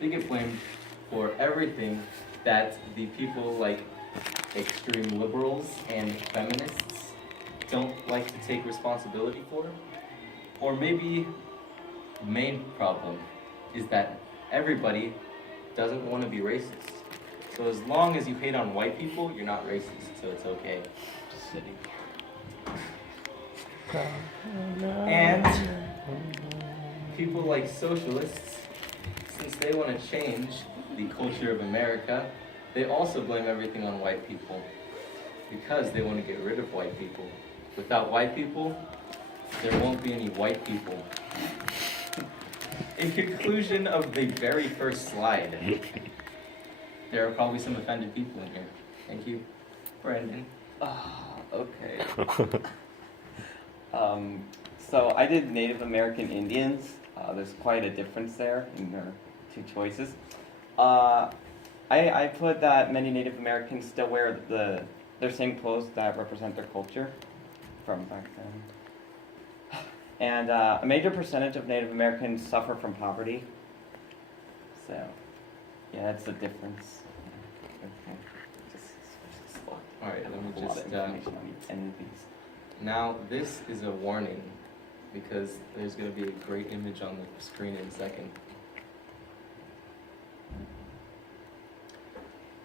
they get blamed for everything that the people like extreme liberals and feminists don't like to take responsibility for. Or maybe the main problem is that everybody doesn't want to be racist. So as long as you hate on white people, you're not racist, so it's okay. Just sitting. And people like socialists, since they want to change the culture of America, they also blame everything on white people because they want to get rid of white people. Without white people, there won't be any white people. In conclusion of the very first slide, there are probably some offended people in here. Thank you, Brandon. Okay. So I did Native American Indians. There's quite a difference there in their two choices. I put that many Native Americans still wear their same clothes that represent their culture from back then. And a major percentage of Native Americans suffer from poverty. So, yeah, that's the difference. Okay. All right, let me a lot just. of information on any of these. Now, this is a warning because there's going to be a great image on the screen in a second.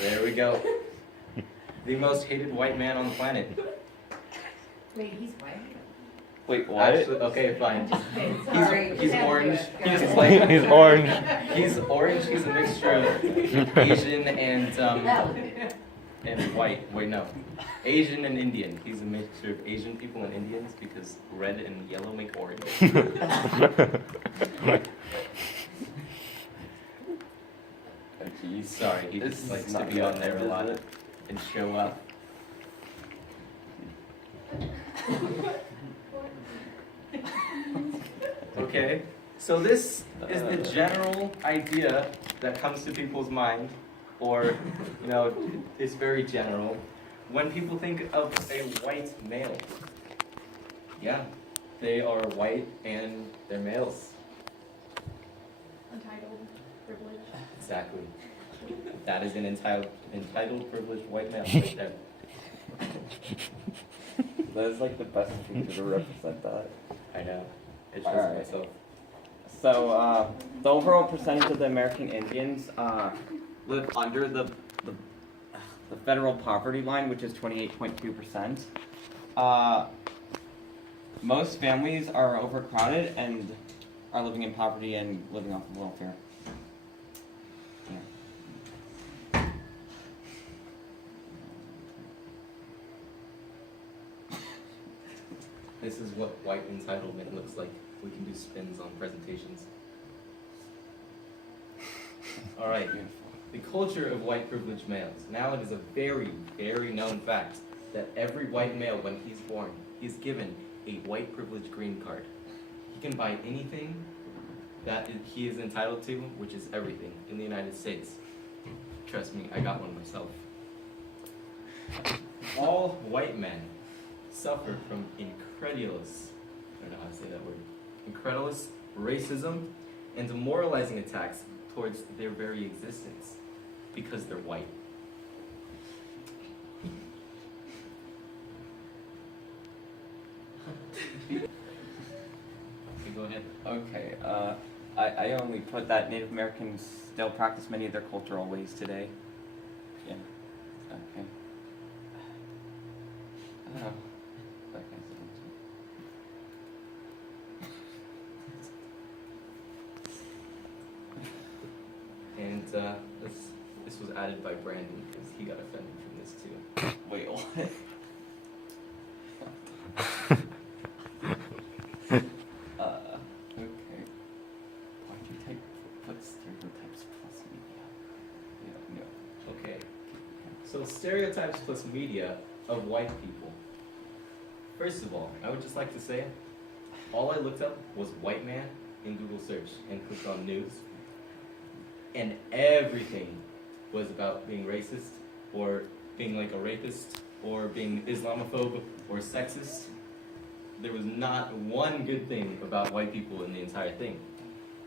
There we go. The most hated white man on the planet. Wait, he's white? Wait, what? Actually, okay, fine. Sorry. He's orange. He's like He's orange. He's orange. He's a mixture of Asian and white. Wait, no. Asian and Indian. He's a mixture of Asian people and Indians because red and yellow make orange. Geez. Sorry, he This just is likes to not be on good, there a is lot it? and show up. Okay, so this is the general idea that comes to people's mind, or, you know, it's very general. When people think of a white male, yeah, they are white and they're males. Untitled, privileged. Exactly. That is an entitled privileged white male right there. That is like the best picture to represent that. I know. It's just Alright. myself. So, the overall percentage of the American Indians live under the federal poverty line, which is 28.2%. Most families are overcrowded and are living in poverty and living off of welfare. Yeah. This is what white entitlement looks like. We can do spins on presentations. All right. The culture of white privileged males. Now it is a very, very known fact that every white male, when he's born, he's given a white privileged green card. He can buy anything that he is entitled to, which is everything, in the United States. Trust me, I got one myself. All white men suffer from incredulous, I don't know how to say that word, incredulous racism and demoralizing attacks towards their very existence because they're white. Okay, go ahead. Okay, I only put that Native Americans still practice many of their cultural ways today. Yeah. Okay. Oh. Okay. And this was added by Brandon because he got offended from this too. Wait, what? Okay. Why'd you put stereotypes plus media? Yeah, no. Okay. So stereotypes plus media of white people. First of all, I would just like to say, all I looked up was white man in Google search and clicked on news. And everything was about being racist, or being like a rapist, or being Islamophobe, or sexist. There was not one good thing about white people in the entire thing,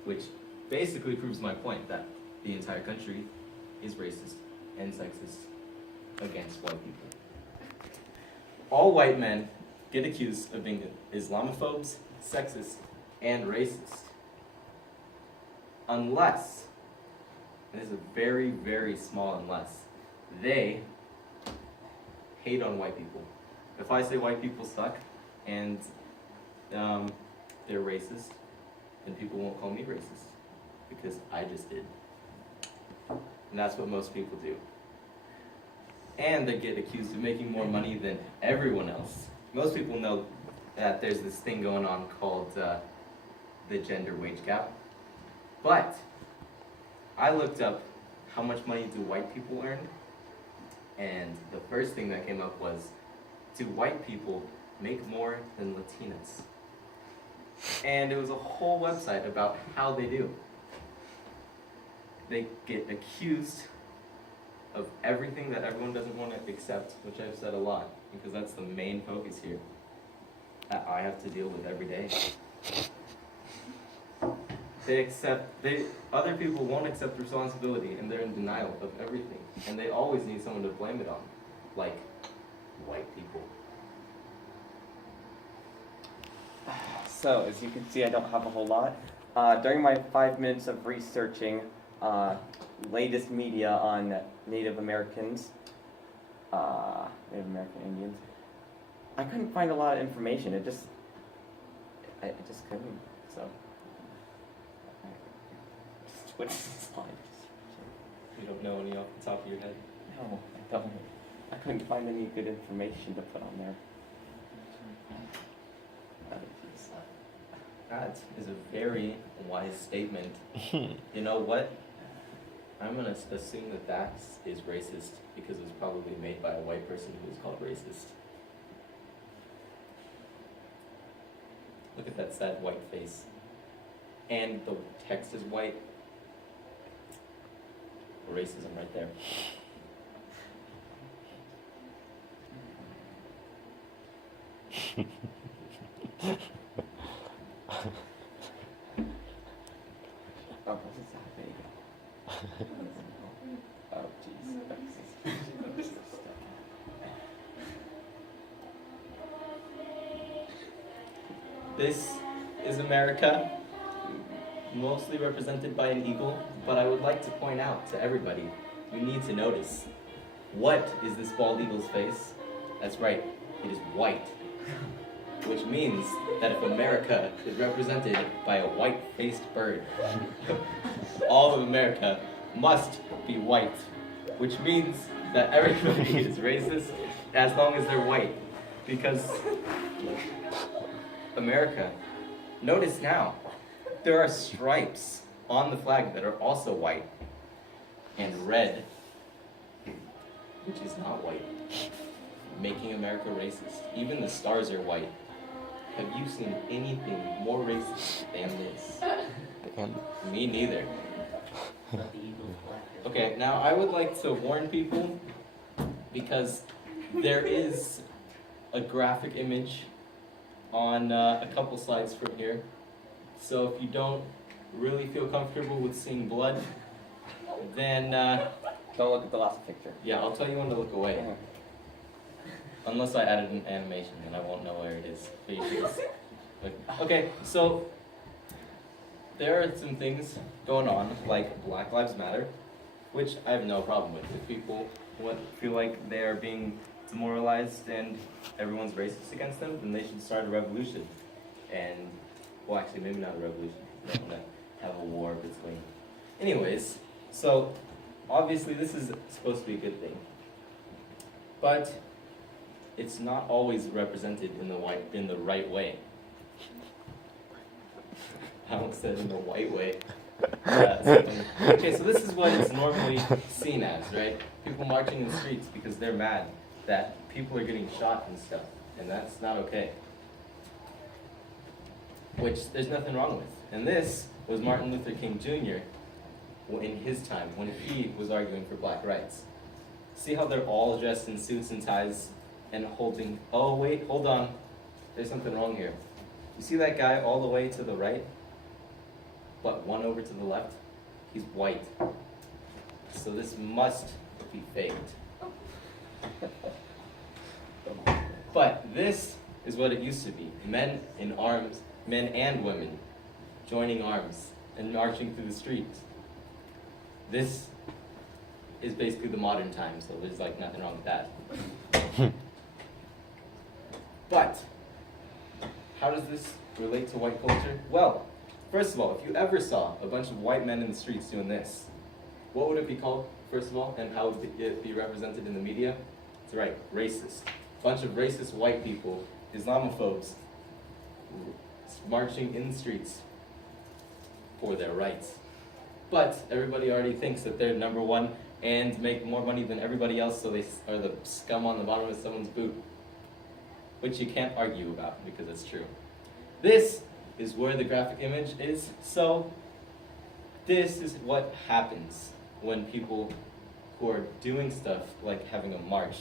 which basically proves my point that the entire country is racist and sexist against white people. All white men get accused of being Islamophobes, sexist, and racist. Unless, and this is a very, very small unless, they hate on white people. If I say white people suck and they're racist, then people won't call me racist because I just did. And that's what most people do. And they get accused of making more money than everyone else. Most people know that there's this thing going on called the gender wage gap. But I looked up how much money do white people earn, and the first thing that came up was, do white people make more than Latinas? And it was a whole website about how they do. They get accused of everything that everyone doesn't want to accept, which I've said a lot, because that's the main focus here that I have to deal with every day. Other people won't accept responsibility, and they're in denial of everything, and they always need someone to blame it on, like white people. So, as you can see, I don't have a whole lot. During my 5 minutes of researching latest media on Native Americans, Native American Indians, I couldn't find a lot of information. I just couldn't. So, just switch the slide. You don't know any off the top of your head? No, I don't. I couldn't find any good information to put on there. That is a very wise statement. You know what? I'm gonna assume that is racist because it was probably made by a white person who was called racist. Look at that sad white face. And the text is white. Racism right there. Oh, this is that big. Oh, jeez. This is America, mostly represented by an eagle, but I would like to point out to everybody, you need to notice, what is this bald eagle's face? That's right, it is white. Which means that if America is represented by a white-faced bird, all of America must be white. Which means that everybody is racist as long as they're white. Because America, notice now, there are stripes on the flag that are also white and red, which is not white, making America racist. Even the stars are white. Have you seen anything more racist than this? Me neither. Okay, now I would like to warn people because there is a graphic image on a couple slides from here. So if you don't really feel comfortable with seeing blood, then Don't look at the last picture. yeah, I'll tell you when to look away. Unless I added an animation, then I won't know where it is. But you should just okay, so there are some things going on, like Black Lives Matter, which I have no problem with. If people feel like they are being demoralized and everyone's racist against them, then they should start a revolution. And, well, actually, maybe not a revolution. They don't want to have a war between. Anyways, so obviously this is supposed to be a good thing, but it's not always represented in the right way. I almost said in the white way. Okay, so this is what it's normally seen as, right? People marching in the streets because they're mad that people are getting shot and stuff, and that's not okay. Which there's nothing wrong with. And this was Martin Luther King Jr. in his time when he was arguing for black rights. See how they're all dressed in suits and ties and holding, oh wait, hold on, there's something wrong here. You see that guy all the way to the right, but one over to the left? He's white. So this must be faked. But this is what it used to be. Men in arms, men and women, joining arms and marching through the streets. This is basically the modern time, so there's like nothing wrong with that. But, how does this relate to white culture? Well, first of all, if you ever saw a bunch of white men in the streets doing this, what would it be called, first of all, and how would it be represented in the media? That's right, racist. Bunch of racist white people, Islamophobes, marching in the streets for their rights. But everybody already thinks that they're number one and make more money than everybody else, so they are the scum on the bottom of someone's boot. Which you can't argue about because it's true. This is where the graphic image is. So this is what happens when people who are doing stuff like having a march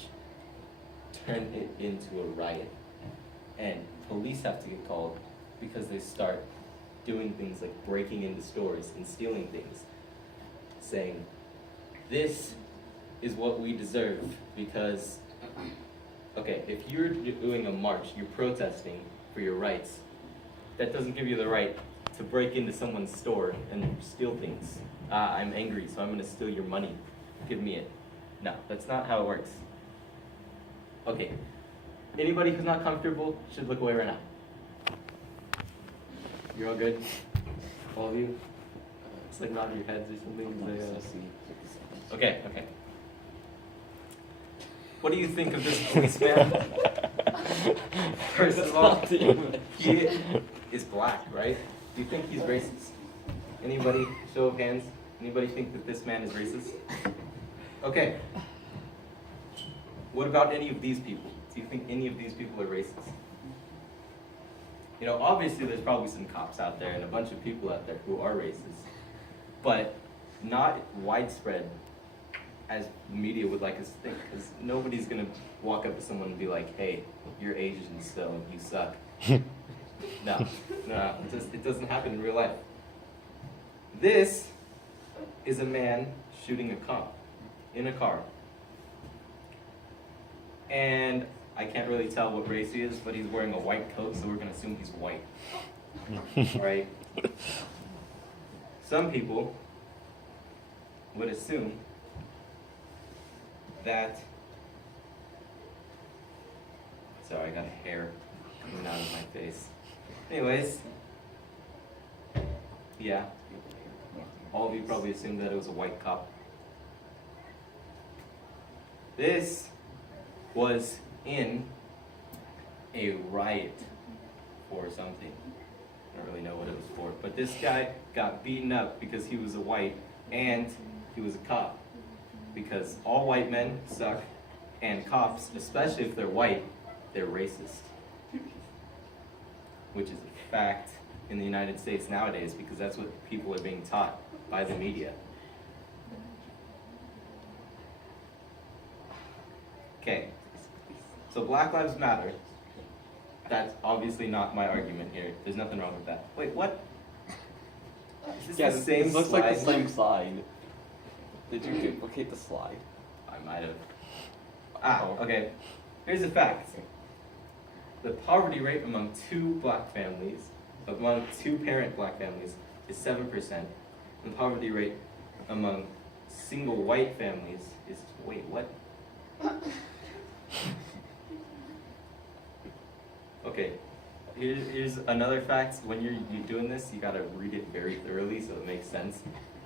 turn it into a riot. And police have to get called because they start doing things like breaking into stores and stealing things, saying, this is what we deserve because, okay, if you're doing a march, you're protesting for your rights, that doesn't give you the right to break into someone's store and steal things. I'm angry, so I'm gonna steal your money. Give me it. No, that's not how it works. Okay, anybody who's not comfortable should look away right now. You're all good? All of you? It's like nodding your heads or something. Okay. What do you think of this policeman? First of all, he is black, right? Do you think he's racist? Anybody, show of hands, anybody think that this man is racist? Okay. What about any of these people? Do you think any of these people are racist? You know, obviously there's probably some cops out there and a bunch of people out there who are racist, but not widespread as the media would like us to think, because nobody's gonna walk up to someone and be like, hey, you're Asian, so you suck. No, it doesn't happen in real life. This is a man shooting a cop in a car. And I can't really tell what race he is, but he's wearing a white coat, so we're gonna assume he's white. Right? Some people would assume that, sorry, I got hair coming out of my face. Anyways, yeah, all of you probably assumed that it was a white cop. This was in a riot for something. I don't really know what it was for, but this guy got beaten up because he was a white and he was a cop. Because all white men suck, and cops, especially if they're white, they're racist. Which is a fact in the United States nowadays, because that's what people are being taught by the media. Okay, so Black Lives Matter. That's obviously not my argument here. There's nothing wrong with that. Wait, what? Is this the same it looks slide? like the same slide. Did you duplicate the slide? I might have. Okay. Here's a fact. The poverty rate among two parent black families is 7%. And the poverty rate among single white families is, wait, what? Okay. Here's another fact. When you're doing this, you gotta read it very thoroughly so it makes sense.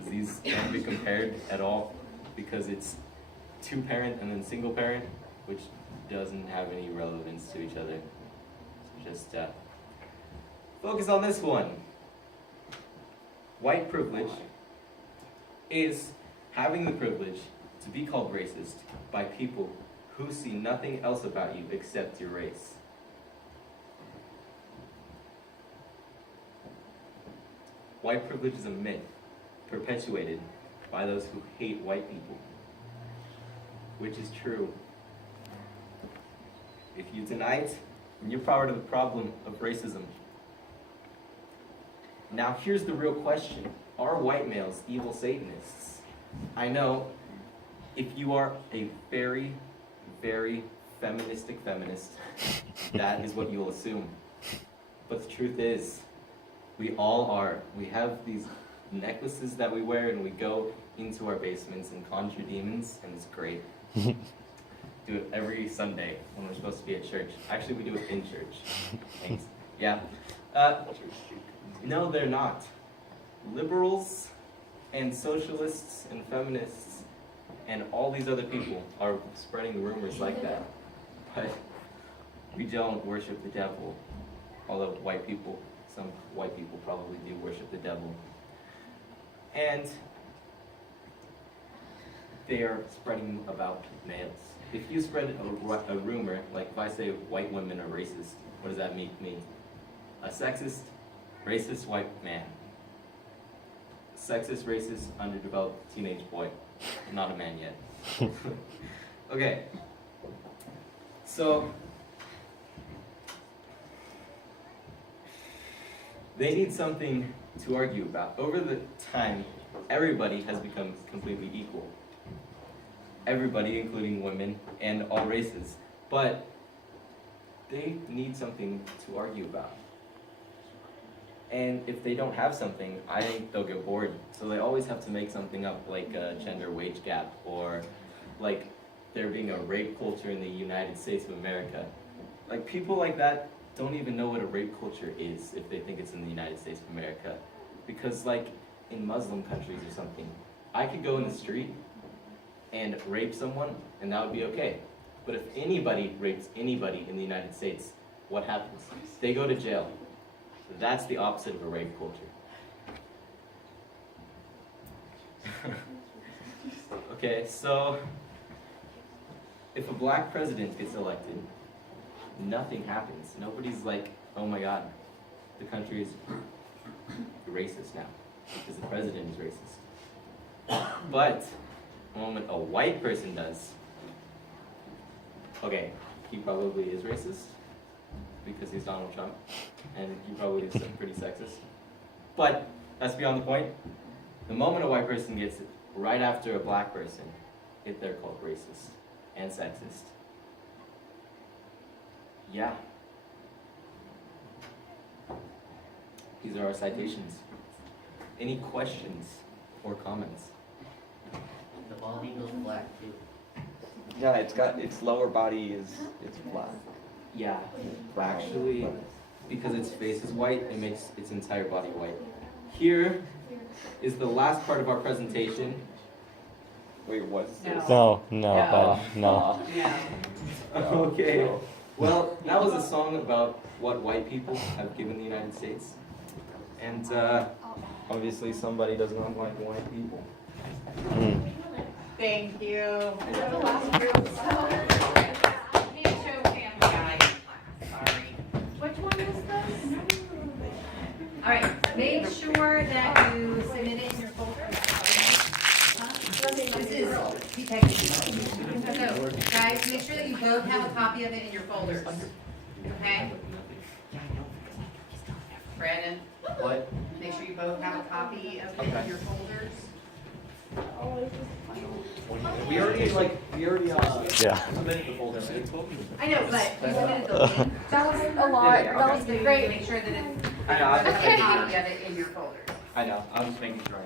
These can't be compared at all because it's two parent and then single parent, which doesn't have any relevance to each other. So just focus on this one. White privilege is having the privilege to be called racist by people who see nothing else about you except your race. White privilege is a myth perpetuated by those who hate white people, which is true. If you deny it, then you're part of the problem of racism. Now here's the real question. Are white males evil Satanists? I know if you are a very, very feministic feminist, that is what you'll assume. But the truth is, we all are. We have these necklaces that we wear and we go into our basements and conjure demons, and it's great. Do it every Sunday when we're supposed to be at church. Actually, we do it in church. Thanks. Yeah. No, they're not. Liberals and socialists and feminists and all these other people are spreading rumors like that. But we don't worship the devil. Although some white people probably do worship the devil. And they are spreading about males. If you spread a rumor, like if I say white women are racist, what does that make me? A sexist, racist white man. Sexist, racist, underdeveloped teenage boy. Not a man yet. Okay. So, they need something to argue about. Over the time, everybody has become completely equal. Everybody, including women and all races. But they need something to argue about. And if they don't have something, I think they'll get bored. So they always have to make something up, like a gender wage gap, or like there being a rape culture in the United States of America. Like people like that don't even know what a rape culture is if they think it's in the United States of America. Because like in Muslim countries or something, I could go in the street and rape someone and that would be okay. But if anybody rapes anybody in the United States, what happens? They go to jail. That's the opposite of a rape culture. Okay, so if a black president gets elected, nothing happens. Nobody's like, oh my god, the country is racist now because the president is racist. But the moment a white person does, okay, he probably is racist because he's Donald Trump, and he probably is pretty sexist. But that's beyond the point. The moment a white person gets it, right after a black person, they're called racist and sexist. Yeah. These are our citations. Any questions or comments? The bald eagle's black too. Yeah, its lower body it's black. Yeah, actually, because its face is white, it makes its entire body white. Here is the last part of our presentation. Wait, what's this? No, no, no. Okay, well, that was a song about what white people have given the United States. And obviously somebody does not like white people. Thank you. Is that the last group? Need to show family guys. Sorry. Which one is this? All right, make sure that you submit it in your folder. This is detective. So, guys, make sure that you both have a copy of it in your folders. Okay? Brandon, What? make sure you both have a copy of it in your folders. We already Yeah. submitted the folder. I know, but you submitted the link. That was a lot. That was So you great. make sure that it's I know, I was just a making copy sure. of it in your folders. I know, I was just making sure.